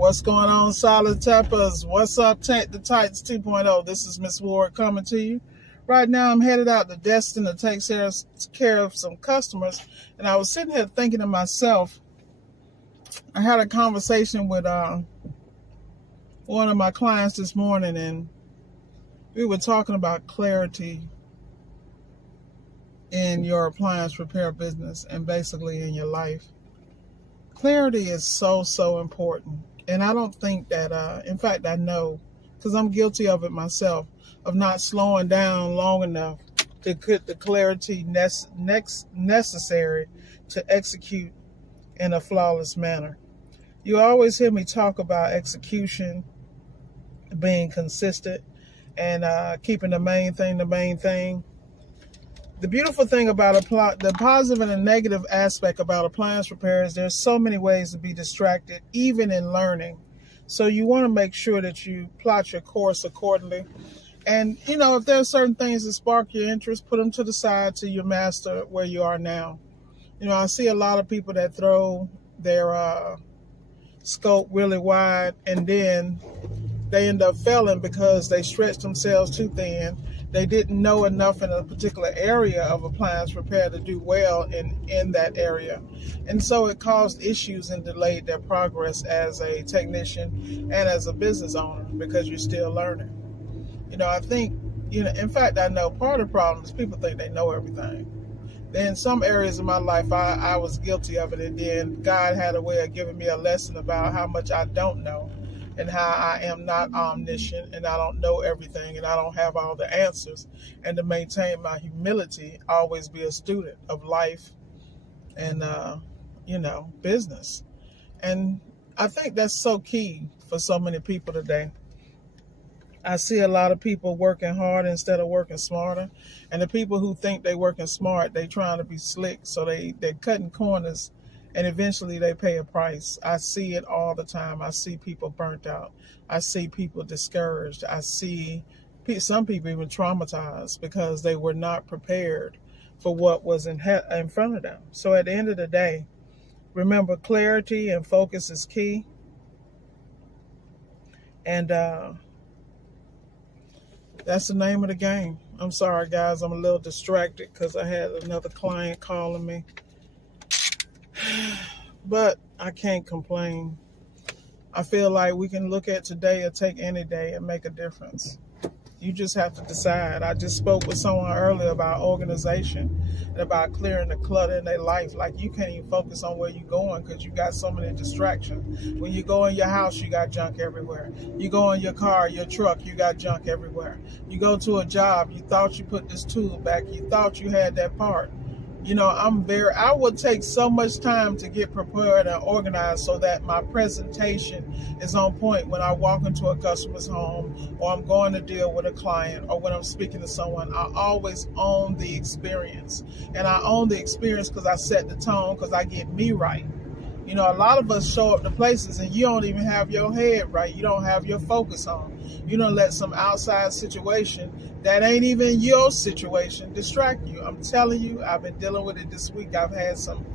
What's going on, Solid Tappers? What's up, Tank the Titans 2.0? This is Miss Ward coming to you. Right now, I'm headed out to Destin to take care of some customers. And I was sitting here thinking to myself, I had a conversation with one of my clients this morning, and we were talking about clarity in your appliance repair business and basically in your life. Clarity is so important. And I don't think that, in fact, I know, because I'm guilty of it myself, of not slowing down long enough to get the clarity necessary to execute in a flawless manner. You always hear me talk about execution, being consistent, and keeping the main thing the main thing. The beautiful thing about the positive and the negative aspect about appliance repair is there's so many ways to be distracted, even in learning. So you want to make sure that you plot your course accordingly. And, if there are certain things that spark your interest, put them to the side till you master where you are now. I see a lot of people that throw their scope really wide, and then they end up failing because they stretch themselves too thin. They didn't know enough in a particular area of appliance repair to do well in that area. And so it caused issues and delayed their progress as a technician and as a business owner because you're still learning. I think, in fact, I know part of the problem is people think they know everything. Then some areas of my life, I was guilty of it. And then God had a way of giving me a lesson about how much I don't know, and how I am not omniscient, and I don't know everything, and I don't have all the answers. And to maintain my humility, always be a student of life and, business. And I think that's so key for so many people today. I see a lot of people working hard instead of working smarter. And the people who think they working smart, they trying to be slick, so they're cutting corners. And eventually they pay a price. I see it all the time. I see people burnt out. I see people discouraged. I see some people even traumatized because they were not prepared for what was in front of them. So at the end of the day, remember, clarity and focus is key. And that's the name of the game. I'm sorry, guys. I'm a little distracted because I had another client calling me. But I can't complain. I feel like we can look at today or take any day and make a difference. You just have to decide. I just spoke with someone earlier about organization and about clearing the clutter in their life. Like, you can't even focus on where you're going because you got so many distractions. When you go in your house, you got junk everywhere. You go in your car, your truck, you got junk everywhere. You go to a job, you thought you put this tool back, you thought you had that part. I would take so much time to get prepared and organized so that my presentation is on point when I walk into a customer's home, or I'm going to deal with a client, or when I'm speaking to someone. I always own the experience. And I own the experience because I set the tone, because I get me right. A lot of us show up to places and you don't even have your head right. You don't have your focus on. You don't let some outside situation that ain't even your situation distract you. I'm telling you, I've been dealing with it this week. I've had some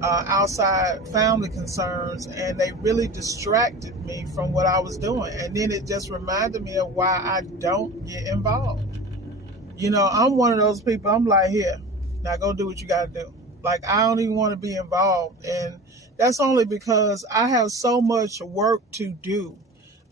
outside family concerns, and they really distracted me from what I was doing. And then it just reminded me of why I don't get involved. I'm one of those people. I'm like, here, now go do what you got to do. Like, I don't even want to be involved. And that's only because I have so much work to do.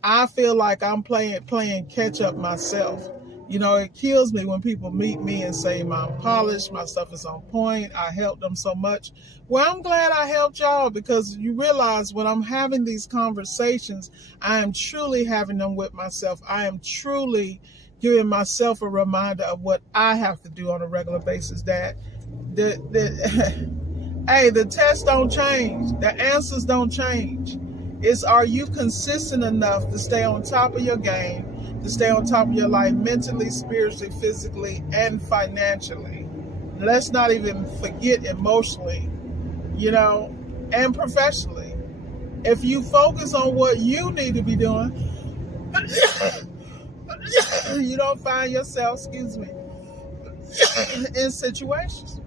I feel like I'm playing catch up myself. It kills me when people meet me and say, I'm polished, my stuff is on point, I helped them so much. Well, I'm glad I helped y'all, because you realize when I'm having these conversations, I am truly having them with myself. I am truly giving myself a reminder of what I have to do on a regular basis, that hey, the tests don't change. The answers don't change. It's, are you consistent enough to stay on top of your game, to stay on top of your life mentally, spiritually, physically, and financially? Let's not even forget emotionally, and professionally. If you focus on what you need to be doing, you don't find yourself, in situations.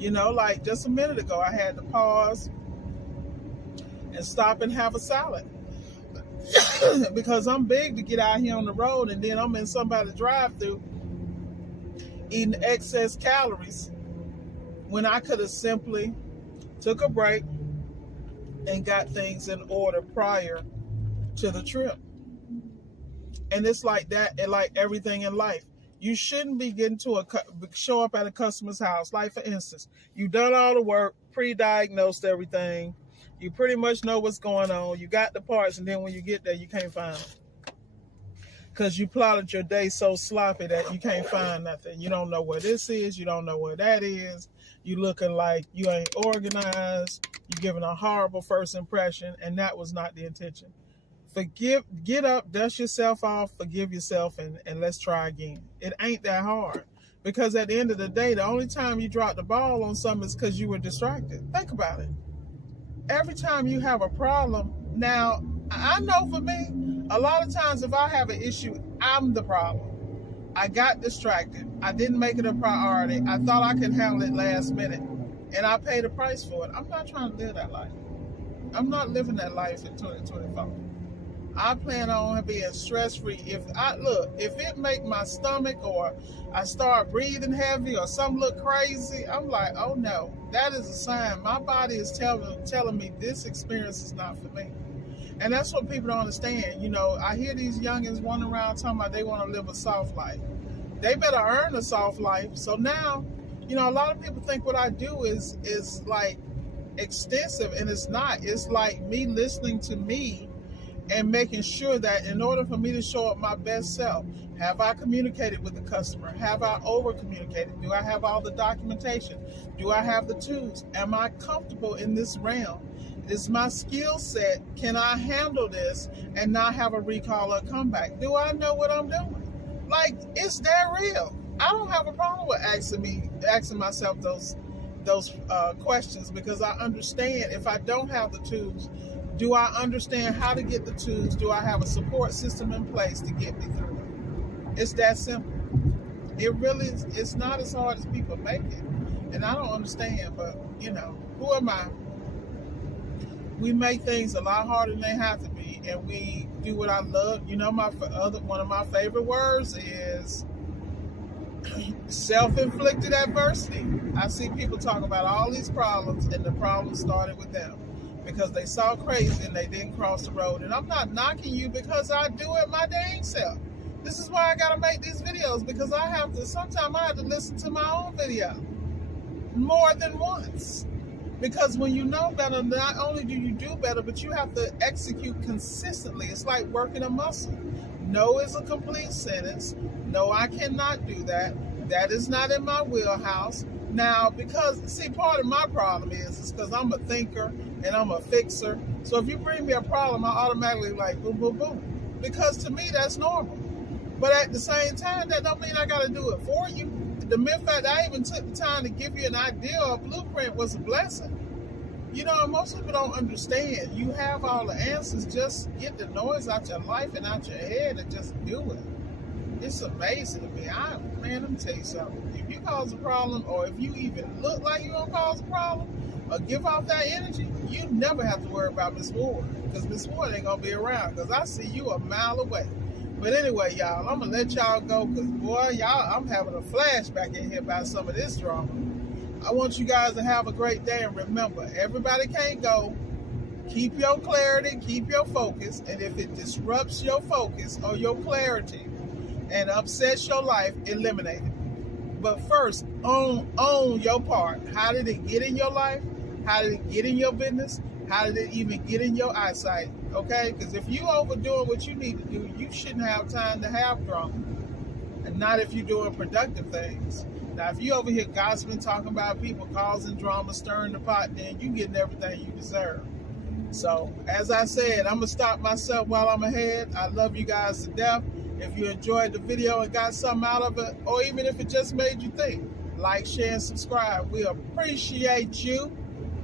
Like just a minute ago, I had to pause and stop and have a salad. Because I'm big to get out here on the road and then I'm in somebody's drive-thru eating excess calories when I could have simply took a break and got things in order prior to the trip. And it's like that, and like everything in life. You shouldn't be getting to show up at a customer's house. Like, for instance, you've done all the work, pre-diagnosed everything. You pretty much know what's going on. You got the parts, and then when you get there, you can't find them. Because you plotted your day so sloppy that you can't find nothing. You don't know where this is. You don't know where that is. You looking like you ain't organized. You're giving a horrible first impression, and that was not the intention. Get up, dust yourself off, forgive yourself, and let's try again. It ain't that hard. Because at the end of the day, the only time you drop the ball on something is because you were distracted. Think about it. Every time you have a problem, now, I know for me, a lot of times if I have an issue, I'm the problem. I got distracted. I didn't make it a priority. I thought I could handle it last minute, and I paid a price for it. I'm not trying to live that life. I'm not living that life in 2024. I plan on being stress-free. If it make my stomach or I start breathing heavy or something look crazy, I'm like, oh no, that is a sign. My body is telling me this experience is not for me. And that's what people don't understand. You know, I hear these youngins running around talking about they want to live a soft life. They better earn a soft life. So now, you know, a lot of people think what I do is like extensive, and it's not. It's like me listening to me and making sure that in order for me to show up my best self, have I communicated with the customer? Have I over-communicated? Do I have all the documentation? Do I have the tools? Am I comfortable in this realm? Is my skill set, can I handle this and not have a recall or comeback? Do I know what I'm doing? Like, it's that real. I don't have a problem with asking myself those questions, because I understand if I don't have the tools, do I understand how to get the tools? Do I have a support system in place to get me through it? It's that simple. It really is. It's not as hard as people make it. And I don't understand, but, you know, who am I? We make things a lot harder than they have to be, and we do what I love. You know, one of my favorite words is self-inflicted adversity. I see people talk about all these problems, and the problems started with them because they saw crazy and they didn't cross the road. And I'm not knocking you, because I do it my dang self. This is why I got to make these videos, because sometimes I have to listen to my own video more than once. Because when you know better, not only do you do better, but you have to execute consistently. It's like working a muscle. No is a complete sentence. No, I cannot do that. That is not in my wheelhouse. Now, because, see, part of my problem is because I'm a thinker and I'm a fixer. So if you bring me a problem, I automatically like boom, boom, boom. Because to me, that's normal. But at the same time, that don't mean I got to do it for you. The mere fact I even took the time to give you an idea or a blueprint was a blessing. You know, most people don't understand. You have all the answers. Just get the noise out your life and out your head and just do it. It's amazing to me. Man, let me tell you something. If you cause a problem, or if you even look like you're going to cause a problem, or give off that energy, you never have to worry about Miss Ward. Because Miss Ward ain't going to be around. Because I see you a mile away. But anyway, y'all, I'm going to let y'all go. Because, boy, I'm having a flashback in here about some of this drama. I want you guys to have a great day. And remember, everybody can't go. Keep your clarity. Keep your focus. And if it disrupts your focus or your clarity and upsets your life, eliminate it. But first, own your part. How did it get in your life? How did it get in your business? How did it even get in your eyesight? Okay? Because if you overdoing what you need to do, you shouldn't have time to have drama. And not if you're doing productive things. Now, if you over here gossiping, talking about people causing drama, stirring the pot, then you getting everything you deserve. So, as I said, I'm going to stop myself while I'm ahead. I love you guys to death. If you enjoyed the video and got something out of it, or even if it just made you think, like, share, and subscribe. We appreciate you.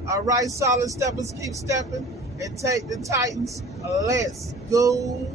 All right, solid steppers, keep stepping and take the Titans. Let's go.